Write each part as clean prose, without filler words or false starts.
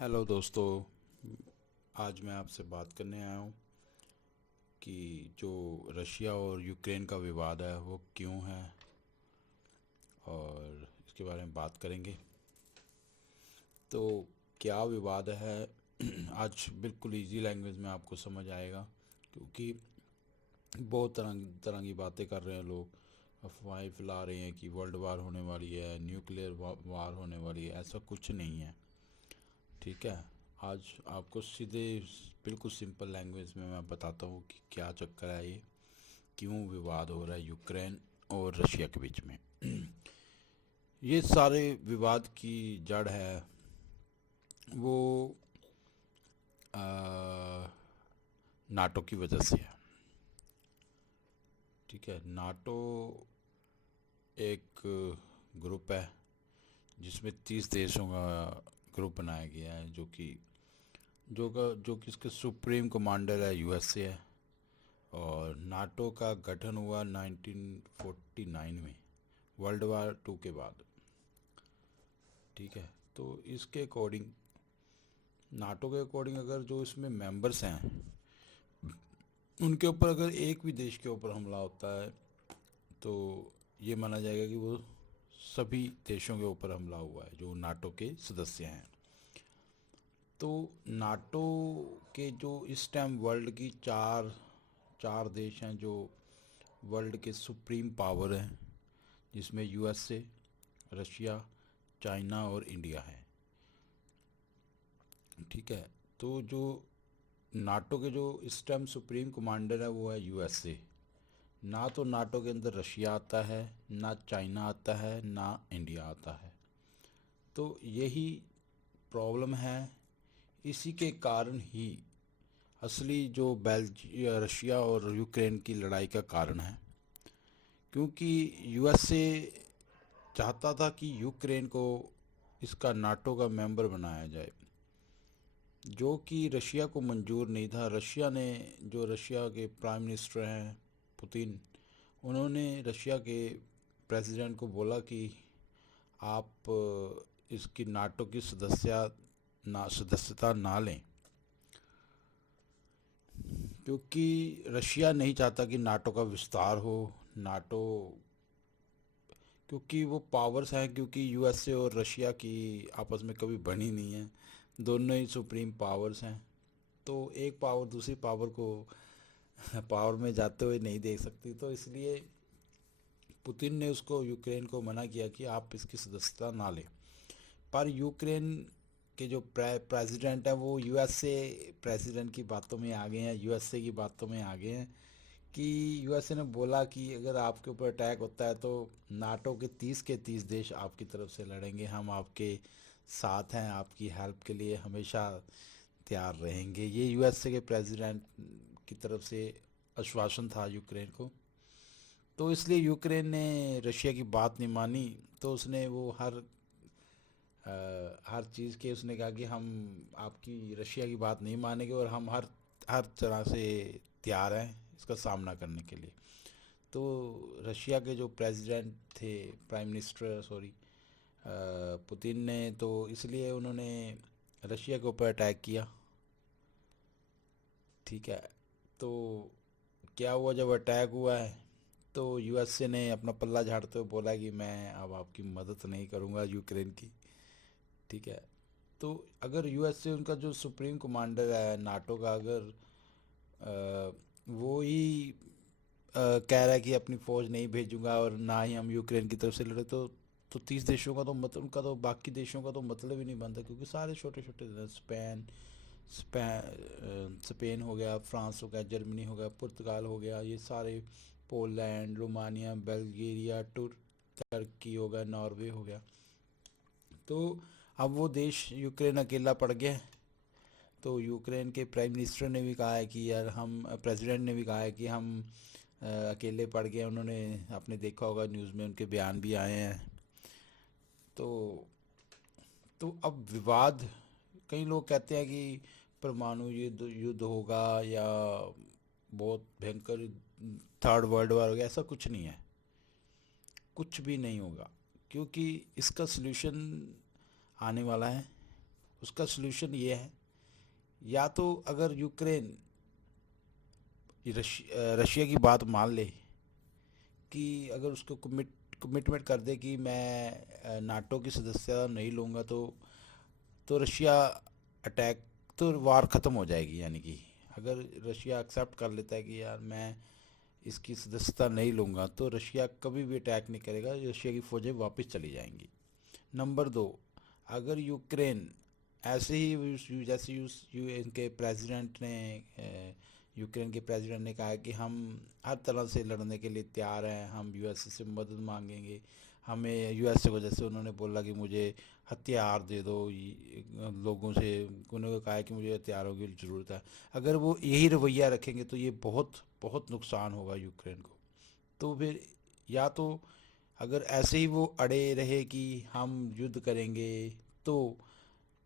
Hello दोस्तों। आज मैं आपसे बात करने आया हूँ कि जो रशिया और यूक्रेन का विवाद है वो क्यों है और इसके बारे में बात करेंगे। तो क्या विवाद है आज बिल्कुल इजी लैंग्वेज में आपको समझ आएगा, क्योंकि बहुत तरह तरह की बातें कर रहे हैं लोग। अफवाहें फैला रहे हैं कि वर्ल्ड वार होने वाली है, न्यूक्लियर वार होने वाली है। ऐसा कुछ नहीं है, ठीक है। आज आपको सीधे बिल्कुल सिंपल लैंग्वेज में मैं बताता हूँ कि क्या चक्कर है ये, क्यों विवाद हो रहा है यूक्रेन और रशिया के बीच में। ये सारे विवाद की जड़ है वो नाटो की वजह से है, ठीक है। नाटो एक ग्रुप है जिसमें 30 देशों का ग्रुप बनाया गया है, जो कि इसके सुप्रीम कमांडर है यूएसए है। और नाटो का गठन हुआ 1949 में, वर्ल्ड वार टू के बाद, ठीक है। तो इसके अकॉर्डिंग, नाटो के अकॉर्डिंग, अगर जो इसमें मेंबर्स हैं उनके ऊपर अगर एक भी देश के ऊपर हमला होता है तो ये माना जाएगा कि वो सभी देशों के ऊपर हमला हुआ है जो नाटो के सदस्य हैं। तो नाटो के जो इस टाइम वर्ल्ड की चार चार देश हैं जो वर्ल्ड के सुप्रीम पावर हैं, जिसमें यूएसए, रशिया, चाइना और इंडिया है, ठीक है। तो जो नाटो के जो इस टाइम सुप्रीम कमांडर है वो है यूएसए। ना तो नाटो के अंदर रशिया आता है, ना चाइना आता है, ना इंडिया आता है। तो यही प्रॉब्लम है। इसी के कारण ही असली जो रशिया और यूक्रेन की लड़ाई का कारण है, क्योंकि यूएसए चाहता था कि यूक्रेन को इसका नाटो का मेंबर बनाया जाए, जो कि रशिया को मंजूर नहीं था। रशिया के प्राइम मिनिस्टर हैं पुतिन, उन्होंने रशिया के प्रेसिडेंट को बोला कि आप इसकी नाटो की सदस्यता ना लें, क्योंकि रशिया नहीं चाहता कि नाटो का विस्तार हो। नाटो, क्योंकि वो पावर्स हैं, क्योंकि यूएसए और रशिया की आपस में कभी बनी नहीं है, दोनों ही सुप्रीम पावर्स हैं। तो एक पावर दूसरी पावर को पावर में जाते हुए नहीं देख सकती, तो इसलिए पुतिन ने उसको, यूक्रेन को मना किया कि आप इसकी सदस्यता ना लें। पर यूक्रेन के जो प्रेसिडेंट हैं वो यूएसए प्रेसिडेंट की बातों में आ गए हैं, यूएसए की बातों में आ गए हैं। कि यूएसए ने बोला कि अगर आपके ऊपर अटैक होता है तो नाटो के 30 देश आपकी तरफ से लड़ेंगे, हम आपके साथ हैं, आपकी हेल्प के लिए हमेशा तैयार रहेंगे। ये यूएसए के प्रेसिडेंट की तरफ से आश्वासन था यूक्रेन को। तो इसलिए यूक्रेन ने रशिया की बात नहीं मानी। तो उसने वो हर चीज़ के उसने कहा कि हम आपकी रशिया की बात नहीं मानेंगे और हम हर हर तरह से तैयार हैं इसका सामना करने के लिए। तो रशिया के जो प्रेसिडेंट थे, प्राइम मिनिस्टर सॉरी, पुतिन ने, तो इसलिए उन्होंने रशिया के ऊपर अटैक किया, ठीक है। तो क्या हुआ, जब अटैक हुआ है तो यूएसए ने अपना पल्ला झाड़ते हुए बोला कि मैं अब आपकी मदद नहीं करूंगा यूक्रेन की, ठीक है। तो अगर यूएसए, उनका जो सुप्रीम कमांडर है नाटो का, अगर वो ही कह रहा है कि अपनी फ़ौज नहीं भेजूंगा और ना ही हम यूक्रेन की तरफ से लड़े, तो 30 देशों का तो मतलब, उनका तो बाकी देशों का तो मतलब ही नहीं बनता, क्योंकि सारे छोटे छोटे, स्पेन हो गया, फ्रांस हो गया, जर्मनी हो गया, पुर्तगाल हो गया, ये सारे, पोलैंड, रोमानिया, बल्गेरिया, तुर्की हो गया, नॉर्वे हो गया। तो अब वो देश यूक्रेन अकेला पड़ गया है। तो यूक्रेन के प्राइम मिनिस्टर ने भी कहा है कि यार हम, प्रेसिडेंट ने भी कहा है कि हम अकेले पड़ गए। उन्होंने, आपने देखा होगा न्यूज़ में उनके बयान भी आए हैं। तो अब विवाद, कई लोग कहते हैं कि परमाणु युद्ध युद्ध होगा या बहुत भयंकर थर्ड वर्ल्ड वार हो गया। ऐसा कुछ नहीं है, कुछ भी नहीं होगा, क्योंकि इसका सलूशन आने वाला है उसका सलूशन ये है, या तो अगर यूक्रेन रशिया की बात मान ले कि अगर उसको कमिटमेंट कर दे कि मैं नाटो की सदस्यता नहीं लूँगा, तो रशिया अटैक, तो वार ख़त्म हो जाएगी। यानी कि अगर रशिया एक्सेप्ट कर लेता है कि यार मैं इसकी सदस्यता नहीं लूँगा, तो रशिया कभी भी अटैक नहीं करेगा, रशिया की फ़ौजें वापस चली जाएंगी। नंबर दो, अगर यूक्रेन ऐसे ही जैसे इनके प्रेसिडेंट ने यूक्रेन के प्रेसिडेंट ने कहा कि हम हर तरह से लड़ने के लिए तैयार हैं, हम यूएसए से मदद मांगेंगे, हमें यूएसए को, जैसे उन्होंने बोला कि मुझे हथियार दे दो, लोगों से उन्होंने कहा कि मुझे हथियारों की ज़रूरत है, अगर वो यही रवैया रखेंगे तो ये बहुत बहुत नुकसान होगा यूक्रेन को। तो फिर या तो अगर ऐसे ही वो अड़े रहे कि हम युद्ध करेंगे, तो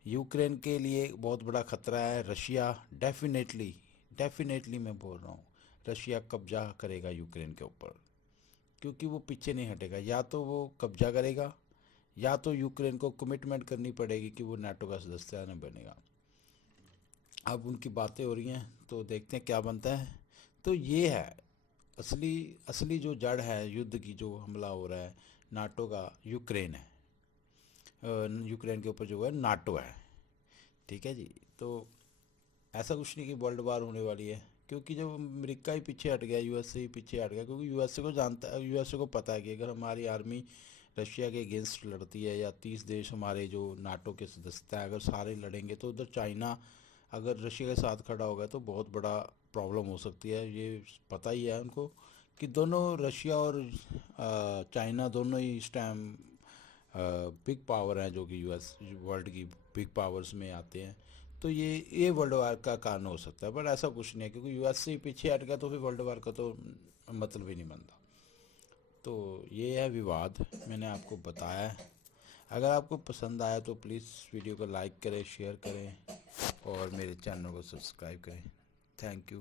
यूक्रेन के लिए बहुत बड़ा खतरा है। रशिया डेफिनेटली, डेफिनेटली मैं बोल रहा हूँ, रशिया कब्जा करेगा यूक्रेन के ऊपर, क्योंकि वो पीछे नहीं हटेगा। या तो वो कब्जा करेगा, या तो यूक्रेन को कमिटमेंट करनी पड़ेगी कि वो नाटो का सदस्य न बनेगा। अब उनकी बातें हो रही हैं, तो देखते हैं क्या बनता है। तो ये है असली असली जो जड़ है युद्ध की, जो हमला हो रहा है नाटो का, यूक्रेन है। यूक्रेन के ऊपर जो है नाटो है। ठीक है जी। तो ऐसा कुछ नहीं कि वर्ल्ड वार होने वाली है, क्योंकि जब अमेरिका ही पीछे हट गया, यूएसए ही पीछे हट गया, क्योंकि यूएसए को जानता है, यूएसए को पता है कि अगर हमारी आर्मी रशिया के अगेंस्ट लड़ती है, या 30 देश हमारे जो नाटो के सदस्य हैं अगर सारे लड़ेंगे, तो उधर चाइना अगर रशिया के साथ खड़ा होगा तो बहुत बड़ा प्रॉब्लम हो सकती है। ये पता ही है उनको कि दोनों रशिया और चाइना दोनों ही इस टाइम बिग पावर हैं, जो कि यूएस वर्ल्ड की बिग पावर्स में आते हैं। तो ये वर्ल्ड वार का कारण हो सकता है, पर ऐसा कुछ नहीं है, क्योंकि यूएस से पीछे हट गया तो फिर वर्ल्ड वार का तो मतलब ही नहीं बनता। तो ये है विवाद, मैंने आपको बताया है। अगर आपको पसंद आया तो प्लीज़ वीडियो को लाइक करें, शेयर करें और मेरे चैनल को सब्सक्राइब करें। Thank you.